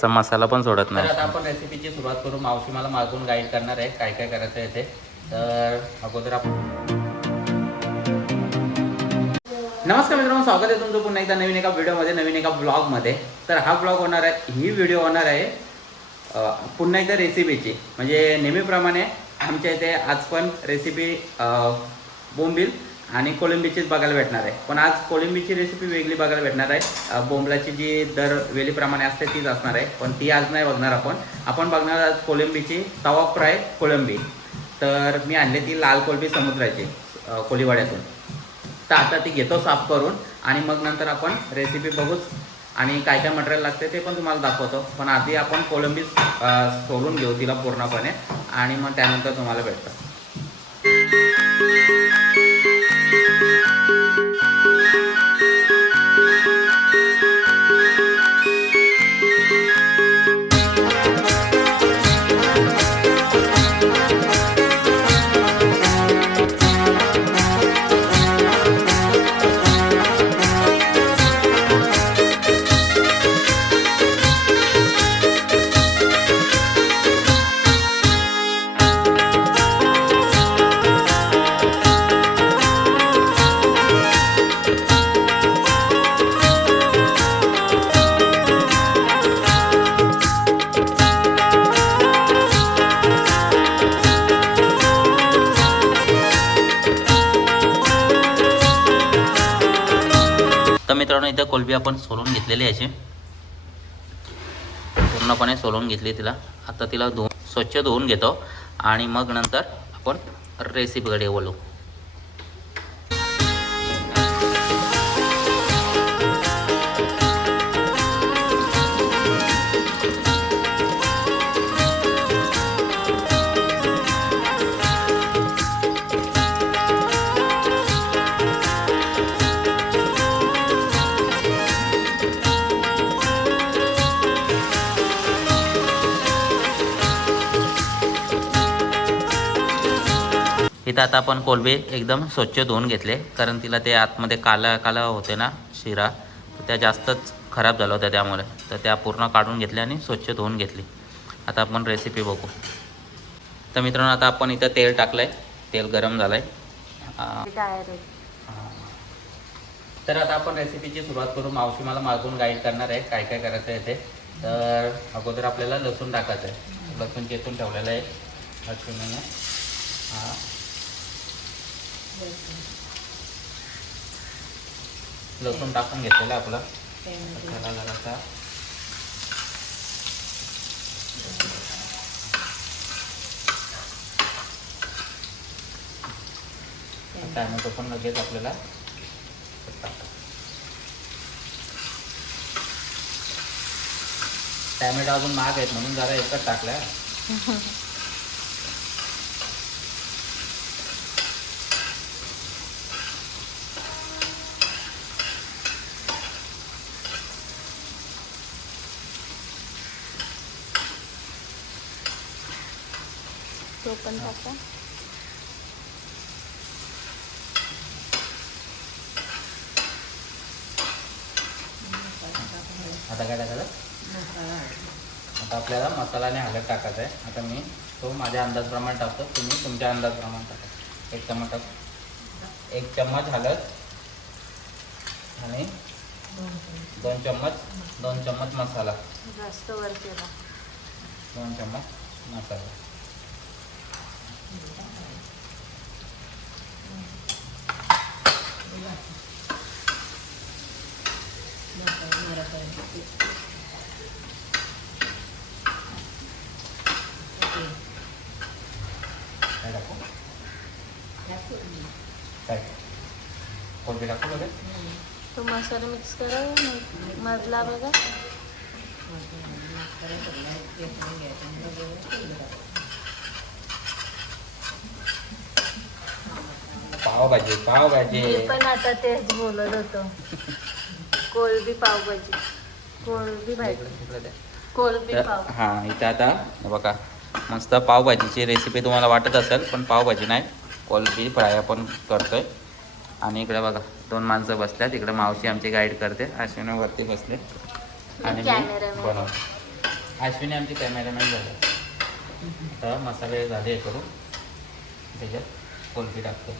त्याचा मसाला पण सोडत तर नाही. आता आपण रेसिपीची सुरुवात करू. मावशी मला मागून गाईड करणार आहे काय काय करायचं आहे ते. तर अगोदर आपण नमस्कार मित्रांनो स्वागत आहे तुमचं पुन्हा एकदा नवीन एका व्हिडिओमध्ये नवीन एका ब्लॉगमध्ये तर हा ब्लॉग होणार आहे ही व्हिडिओ होणार आहे पुन्हा एकदा रेसिपीची म्हणजे नेहमीप्रमाणे आमच्या इथे आज पण रेसिपी बोंबील आणि कोळंबीचीच बघायला भेटणार आहे. पण आज कोळंबीची रेसिपी वेगळी बघायला भेटणार आहे. बोंबलाची जी दर वेलीप्रमाणे असते तीच असणार आहे. पण ती आज नाही बघणार आपण. आपण बघणार आज कोळंबीची तवा फ्राय कोळंबी. तर मी आणली ती लाल कोळंबी समुद्राची अ, कोळीवाड्यातून. तर आता ती घेतो साफ करून आणि मग नंतर आपण रेसिपी बघूच. आणि काय काय मटेरियल लागते ते पण तुम्हाला दाखवतो. पण आधी आपण कोळंबी सोडून सोलून घेऊ तिला पूर्णपणे. आणि मग त्यानंतर तुम्हाला भेटतं. तर मित्रांनो इथं कोलबी आपण सोलून घेतलेली आहे याची पूर्णपणे सोलून घेतली तिला. आता तिला धुवून स्वच्छ धुवून घेतो. आणि मग नंतर आपण रेसिपीकडे बोलू इथं आता आपण कोलबी एकदम स्वच्छ धुवून घेतले. कारण तिला ते आतमध्ये काला काला होते ना शिरा तर त्या जास्तच खराब झाल्या होत्या त्यामुळे. तर त्या पूर्ण काढून घेतल्या आणि स्वच्छ धुवून घेतली. आता आपण रेसिपी बघू. तर मित्रांनो आता आपण इथं तेल टाकलं आहे तेल गरम झालं आहे तर आता आपण रेसिपीची सुरुवात करू. मावशी मला मागून गाईड करणार आहे काय काय करायचं आहे ते. तर अगोदर आपल्याला लसूण टाकायचं आहे. लसूण चेतून ठेवलेलं आहे. लसूण हा. लसूण टाकून घेतलेलं आपलं. जरासा टॅमॅटो पण लगेच आपल्याला टॅमॅटो अजून महाग आहेत म्हणून जरा एकच टाकलाय. तो पण टाका आता काय टाकायचं? आता आपल्याला मसाला आणि हळद टाकायचा आहे आता मी तो माझ्या अंदाजप्रमाणे टाकतो. तुम्ही तुमच्या अंदाजप्रमाणे टाका. एक चम्मच टाक एक चम्मच हळद आणि दोन चम्मच दोन चम्मच मसाला. जास्त वर केला. दोन चम्मच मसाला काय टाकू काय कोणती टाकू बघा तो मसाला मिक्स करा मग मधला बघा. पावभाजी पावभाजी. मी पण आता तेच बोलत होतो. कोलबी पावभाजी. कोलबी भाजी. कोलबी तर पाव. हां इथं आता बघा मस्त पावभाजीची रेसिपी तुम्हाला वाटत असेल पण पावभाजी नाही. कोलबी फ्राय आपण करतोय. आणि इकडे बघा दोन माणसं बसल्यात. इकडे मावशी आमची गाईड करते. अश्विनी वरती बसले. आणि मी Cameraman. बनवतो. अश्विनी आमची कॅमेरामॅन झाली. आता मसाले झाले हे करून त्याच्यात कोलपी टाकतो.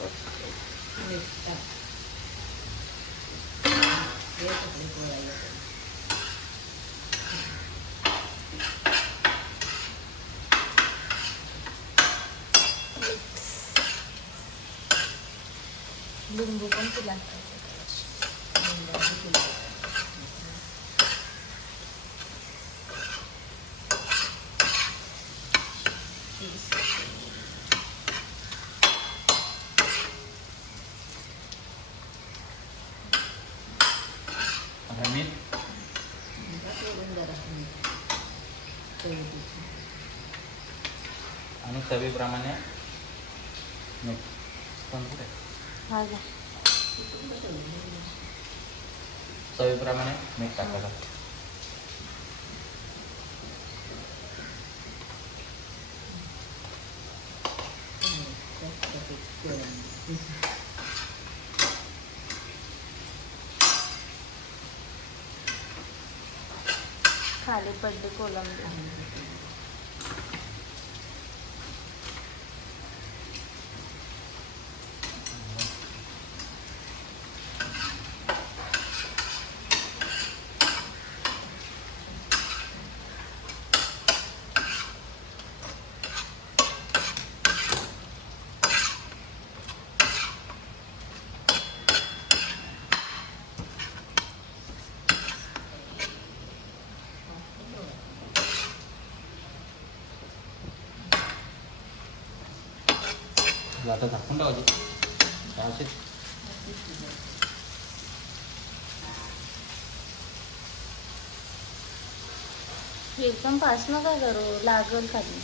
됐다. 이렇게 될 거야, 여러분. Belum bukan sudah. आणि चवीप्रमाणे मीठ. पण. चवीप्रमाणे मीठ टाकायचं. खाली पडली कोलंबी. आता झाकून टाकायची असे एकदम पास नका करू लागल खाली.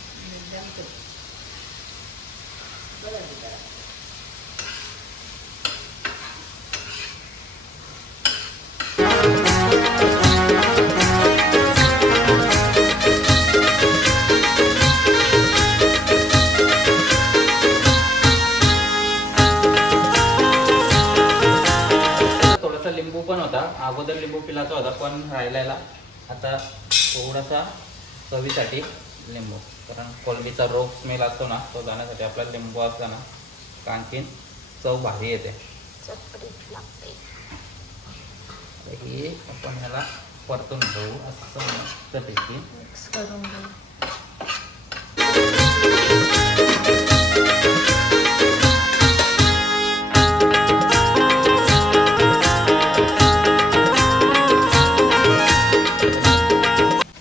राहिलेला. आता थोडासा चवीसाठी लिंबू. कारण कोलबीचा रोग स्मेल असतो ना तो जाण्यासाठी आपला लिंबू असला ना का आणखीन चव भारी येते. हे आपण ह्याला परतून घेऊ असं मस्तपैकी मिक्स करून घेऊ.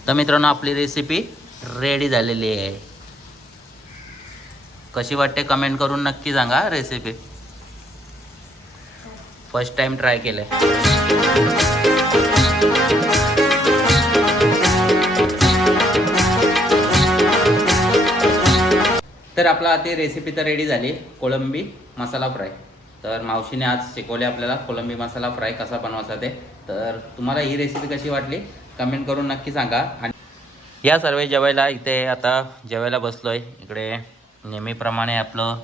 तर मित्रांनो आपली रेसिपी रेडी झालेली आहे. कशी वाटते कमेंट करून नक्की सांगा रेसिपी फर्स्ट टाइम ट्राय केलं तर आपला आता रेसिपी तर रेडी झाली. कोळंबी मसाला फ्राय तर मावशीने आज शिकवले आपल्याला कोळंबी मसाला फ्राय कसा बनवायचा ते. तर तुम्हाला ही रेसिपी कशी वाटली? कमेंट करून नक्की सांगा. आणि या सर्व जेवायला इथे आता जेवायला बसलोय. इकडे नेहमीप्रमाणे आपलं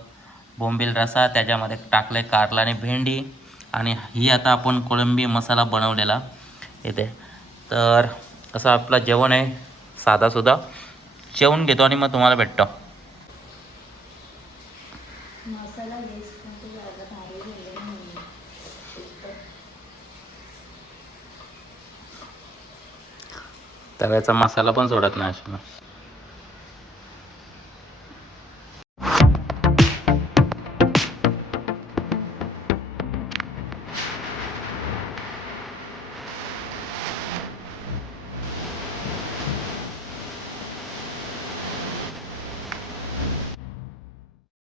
बोंबील रसा त्याच्यामध्ये टाकले कारला आणि भेंडी. आणि ही आता आपण कोळंबी मसाला बनवलेला इथे. तर असं आपलं जेवण आहे साधासुद्धा जेवून घेतो आणि मग तुम्हाला भेटतो मसाला बेस पण ते जागा भारी झाले नाही तव्याचा मसाला पण सोडत नाही अशी